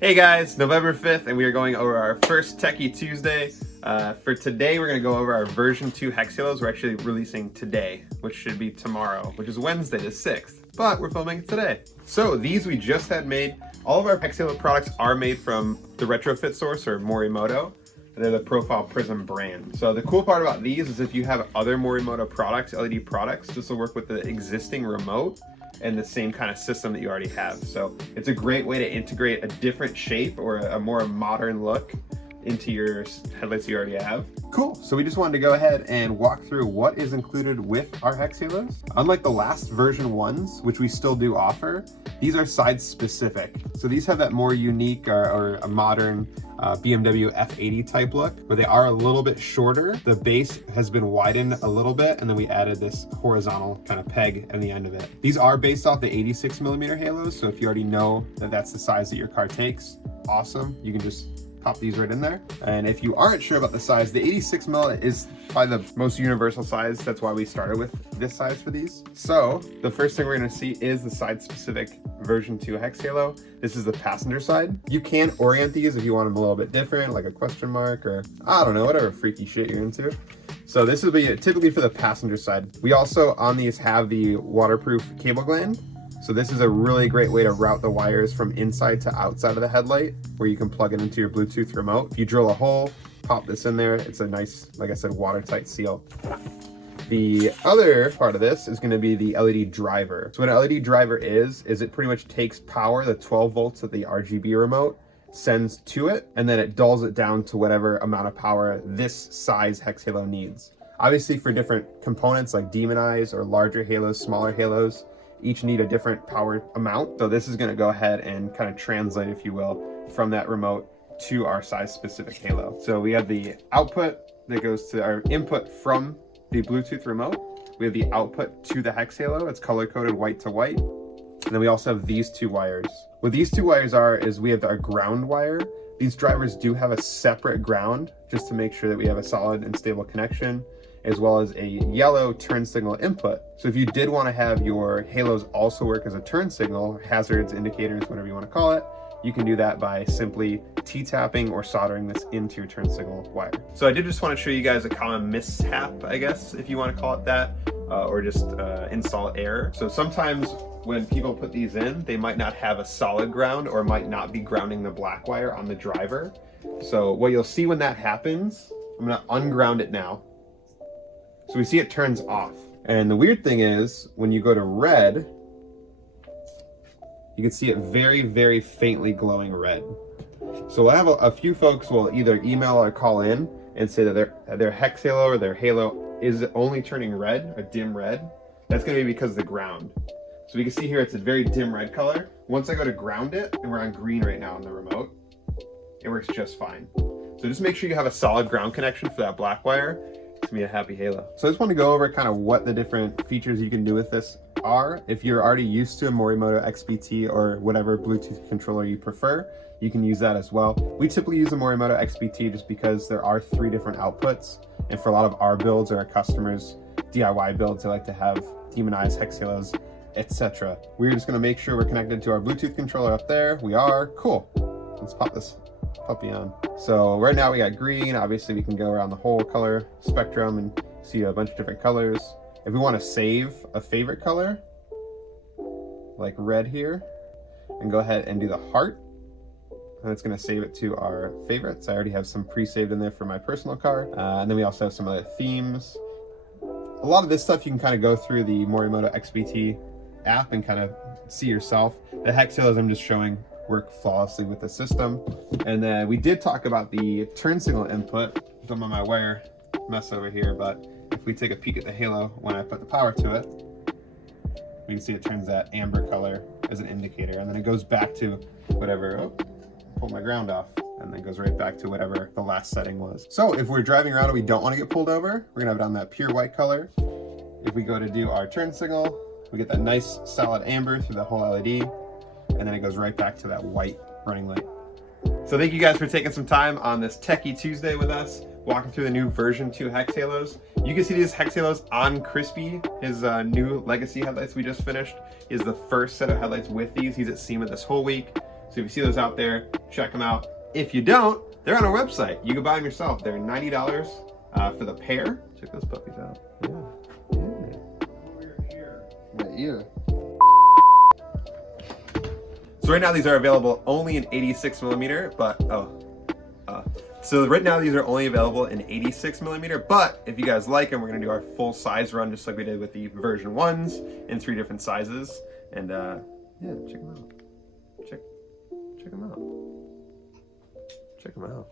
Hey guys, November 5th, and we are going over our first Techie Tuesday. For today, we're going to go over our version 2 hex halos. We're actually releasing today, which should be tomorrow, which is Wednesday the 6th, but we're filming it today. So these we just had made. All of our hex halo products are made from the retrofit source, or Morimoto. They're the Profile Prism brand. So the cool part about these is if you have other Morimoto products, LED products, this will work with the existing remote and the same kind of system that you already have. So it's a great way to integrate a different shape or a more modern look into your headlights you already have. Cool, so we just wanted to go ahead and walk through what is included with our hex halos. Unlike the last version ones, which we still do offer, these are side specific. So these have that more unique or a modern BMW F80 type look, where they are a little bit shorter. The base has been widened a little bit, and then we added this horizontal kind of peg at the end of it. These are based off the 86mm halos, so if you already know that that's the size that your car takes, awesome. You can just pop these right in there. And if you aren't sure about the size, the 86mm is probably the most universal size. That's why we started with this size for these. So the first thing we're going to see is the side specific version 2 hex halo. This is the passenger side. You can orient these if you want them a little bit different, like a question mark, or I don't know, whatever freaky shit you're into. So this will be typically for the passenger side. We also on these have the waterproof cable gland. So this is a really great way to route the wires from inside to outside of the headlight, where you can plug it into your Bluetooth remote. If you drill a hole, pop this in there. It's a nice, like I said, watertight seal. The other part of this is going to be the LED driver. So what an LED driver is it pretty much takes power, the 12 volts that the RGB remote sends to it, and then it dulls it down to whatever amount of power this size hex halo needs. Obviously for different components like demon eyes or larger halos, smaller halos, each need a different power amount. So this is going to go ahead and kind of translate, if you will, from that remote to our size specific halo. So we have the output that goes to our input from the Bluetooth remote. We have the output to the hex halo. It's color coded white to white. And then we also have these two wires. What these two wires are is we have our ground wire. These drivers do have a separate ground just to make sure that we have a solid and stable connection, as well as a yellow turn signal input. So if you did want to have your halos also work as a turn signal, hazards, indicators, whatever you want to call it, you can do that by simply T-tapping or soldering this into your turn signal wire. So I did just want to show you guys a common mishap, I guess, if you want to call it that, or just install error. So sometimes when people put these in, they might not have a solid ground or might not be grounding the black wire on the driver. So what you'll see when that happens, I'm going to unground it now. So we see it turns off. And the weird thing is, when you go to red, you can see it very, very faintly glowing red. So we'll have a few folks will either email or call in and say that their hex halo or their halo is only turning red, a dim red. That's gonna be because of the ground. So we can see here it's a very dim red color. Once I go to ground it, and we're on green right now on the remote, it works just fine. So just make sure you have a solid ground connection for that black wire. It's gonna be a happy halo. So I just want to go over kind of what the different features you can do with this are. If you're already used to a Morimoto XBT or whatever Bluetooth controller you prefer, you can use that as well. We typically use a Morimoto XBT just because there are 3 different outputs, and for a lot of our builds or our customers' DIY builds, they like to have demon eyes, hex halos, etc. We're just going to make sure we're connected to our Bluetooth controller up there. We are. Cool. Let's pop this puppy on. So right now we got green. Obviously we can go around the whole color spectrum and see a bunch of different colors. If we want to save a favorite color, like red here, and go ahead and do the heart, and it's going to save it to our favorites. I already have some pre-saved in there for my personal car. And then we also have some other themes. A lot of this stuff you can kind of go through the Morimoto XBT app and kind of see yourself. The hex halos I'm just showing work flawlessly with the system. And then we did talk about the turn signal input. I'm on my wire mess over here, but if we take a peek at the halo when I put the power to it, we can see it turns that amber color as an indicator, and then it goes back to whatever, pull my ground off, and then goes right back to whatever the last setting was. So if we're driving around and we don't want to get pulled over, we're gonna have it on that pure white color. If we go to do our turn signal, we get that nice solid amber through the whole LED, and then it goes right back to that white running light. So thank you guys for taking some time on this Techie Tuesday with us, walking through the new version 2 hex halos. You can see these hex halos on Crispy, his new legacy headlights we just finished. Is the first set of headlights with these. He's at SEMA this whole week. So if you see those out there, check them out. If you don't, they're on our website. You can buy them yourself. They're $90 for the pair. Check those puppies out. Yeah. My ear. So right now these are available only in 86 millimeter, but so right now these are only available in 86 millimeter, but if you guys like them, we're gonna do our full size run just like we did with the version 1s in 3 different sizes. And yeah, check them out. Check them out. Check them out.